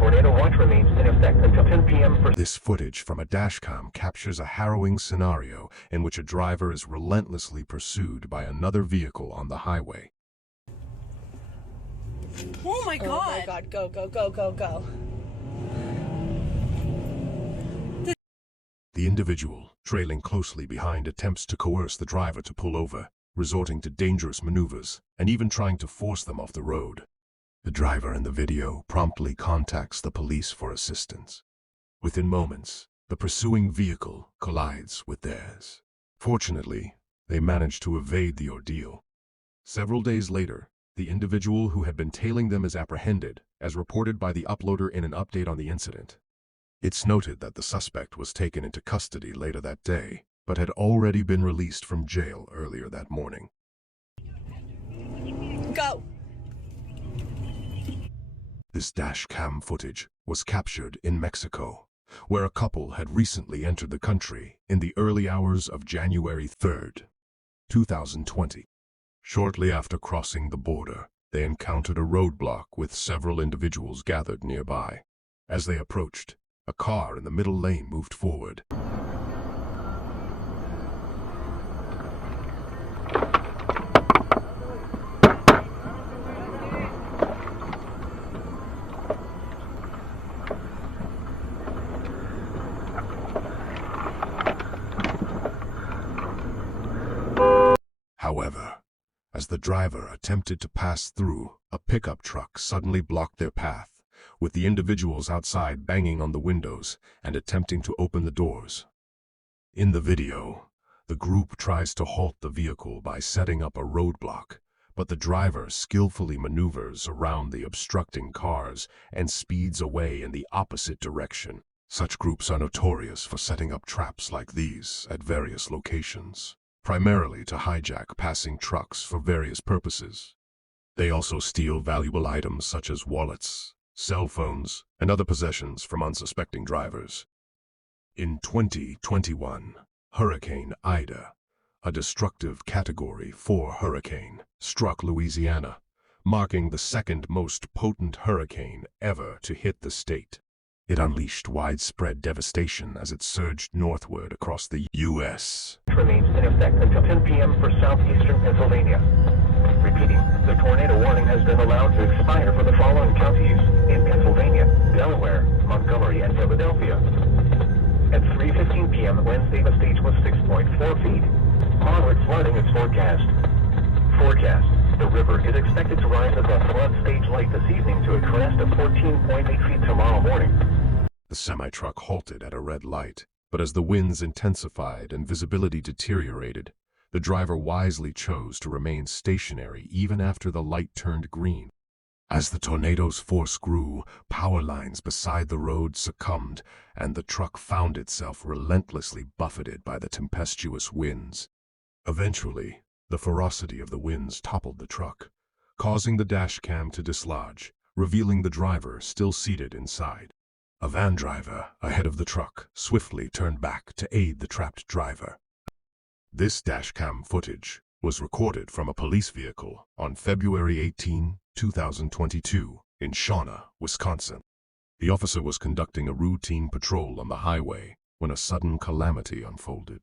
Tornado watch remains in effect until 10 p.m. for... This footage from a dashcam captures a harrowing scenario in which a driver is relentlessly pursued by another vehicle on the highway. Oh my God! Oh my God, go, go, go, go, go. The individual, trailing closely behind, attempts to coerce the driver to pull over, resorting to dangerous maneuvers and even trying to force them off the road. The driver in the video promptly contacts the police for assistance. Within moments, the pursuing vehicle collides with theirs. Fortunately, they manage to evade the ordeal. Several days later, the individual who had been tailing them is apprehended, as reported by the uploader in an update on the incident. It's noted that the suspect was taken into custody later that day, but had already been released from jail earlier that morning. Go! This dashcam footage was captured in Mexico, where a couple had recently entered the country in the early hours of January 3rd, 2020. Shortly after crossing the border, they encountered a roadblock with several individuals gathered nearby. As they approached, a car in the middle lane moved forward. However, as the driver attempted to pass through, a pickup truck suddenly blocked their path, with the individuals outside banging on the windows and attempting to open the doors. In the video, the group tries to halt the vehicle by setting up a roadblock, but the driver skillfully maneuvers around the obstructing cars and speeds away in the opposite direction. Such groups are notorious for setting up traps like these at various locations, primarily to hijack passing trucks for various purposes. They also steal valuable items such as wallets, cell phones, and other possessions from unsuspecting drivers. In 2021, Hurricane Ida, a destructive Category 4 hurricane, struck Louisiana, marking the second most potent hurricane ever to hit the state. It unleashed widespread devastation as it surged northward across the U.S. Remains in effect until 10 p.m. for southeastern Pennsylvania. Repeating, the tornado warning has been allowed to expire for the following counties in Pennsylvania, Delaware, Montgomery, and Philadelphia. At 3:15 p.m. Wednesday, the stage was 6.4 feet. Moderate flooding is forecast. The river is expected to rise above flood stage light this evening to a crest of 14.8 feet tomorrow morning. The semi-truck halted at a red light, but as the winds intensified and visibility deteriorated, the driver wisely chose to remain stationary even after the light turned green. As the tornado's force grew, power lines beside the road succumbed, and the truck found itself relentlessly buffeted by the tempestuous winds. Eventually, the ferocity of the winds toppled the truck, causing the dashcam to dislodge, revealing the driver still seated inside. A van driver ahead of the truck swiftly turned back to aid the trapped driver. This dashcam footage was recorded from a police vehicle on February 18, 2022, in Shawnee, Wisconsin. The officer was conducting a routine patrol on the highway when a sudden calamity unfolded.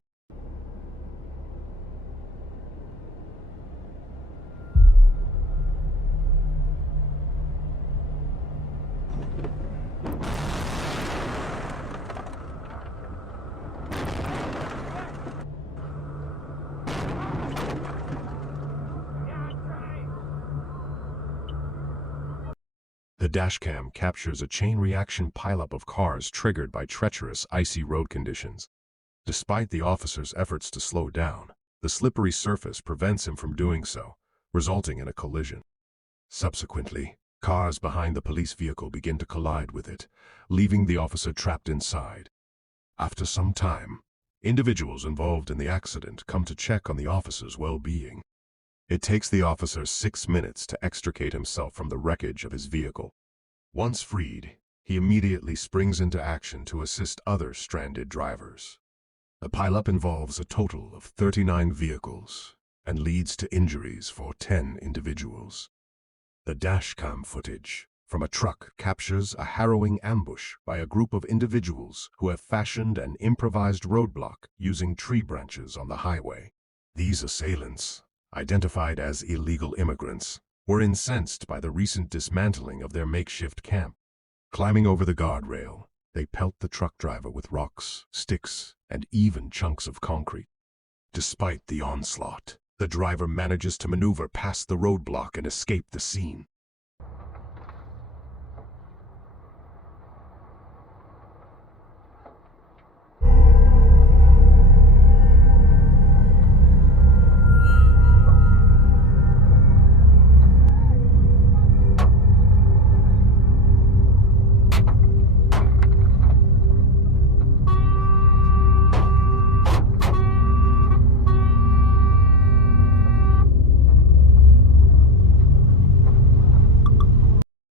The dashcam captures a chain reaction pileup of cars triggered by treacherous, icy road conditions. Despite the officer's efforts to slow down, the slippery surface prevents him from doing so, resulting in a collision. Subsequently, cars behind the police vehicle begin to collide with it, leaving the officer trapped inside. After some time, individuals involved in the accident come to check on the officer's well-being. It takes the officer 6 minutes to extricate himself from the wreckage of his vehicle. Once freed, he immediately springs into action to assist other stranded drivers. The pileup involves a total of 39 vehicles and leads to injuries for 10 individuals. The dashcam footage from a truck captures a harrowing ambush by a group of individuals who have fashioned an improvised roadblock using tree branches on the highway. These assailants, identified as illegal immigrants, were incensed by the recent dismantling of their makeshift camp. Climbing over the guardrail, they pelt the truck driver with rocks, sticks, and even chunks of concrete. Despite the onslaught, the driver manages to maneuver past the roadblock and escape the scene.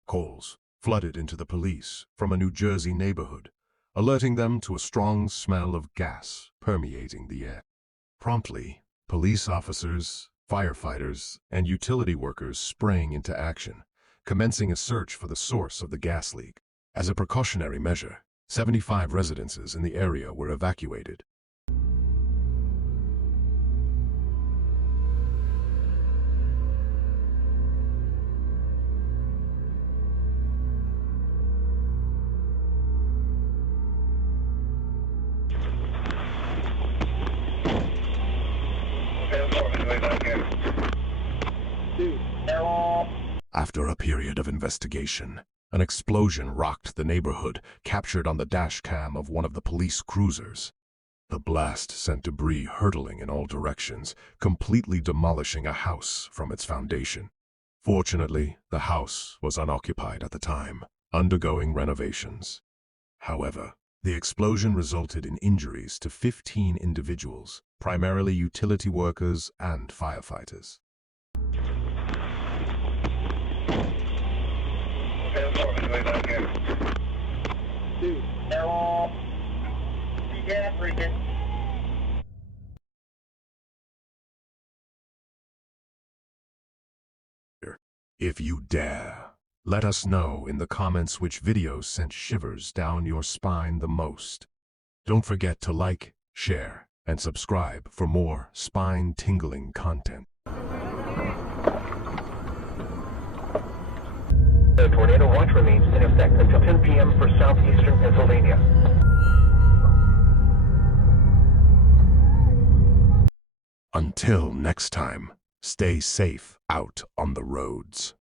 Calls flooded into the police from a New Jersey neighborhood, alerting them to a strong smell of gas permeating the air. Promptly, police officers, firefighters, and utility workers sprang into action, commencing a search for the source of the gas leak. As a precautionary measure, 75 residences in the area were evacuated. After a period of investigation, an explosion rocked the neighborhood, captured on the dashcam of one of the police cruisers. The blast sent debris hurtling in all directions, completely demolishing a house from its foundation. Fortunately, the house was unoccupied at the time, undergoing renovations. However, the explosion resulted in injuries to 15 individuals, primarily utility workers and firefighters. If you dare, let us know in the comments which video sent shivers down your spine the most. Don't forget to like, share, and subscribe for more spine-tingling content. The tornado watch remains in effect until 10 p.m. for southeastern Pennsylvania. Until next time, stay safe out on the roads.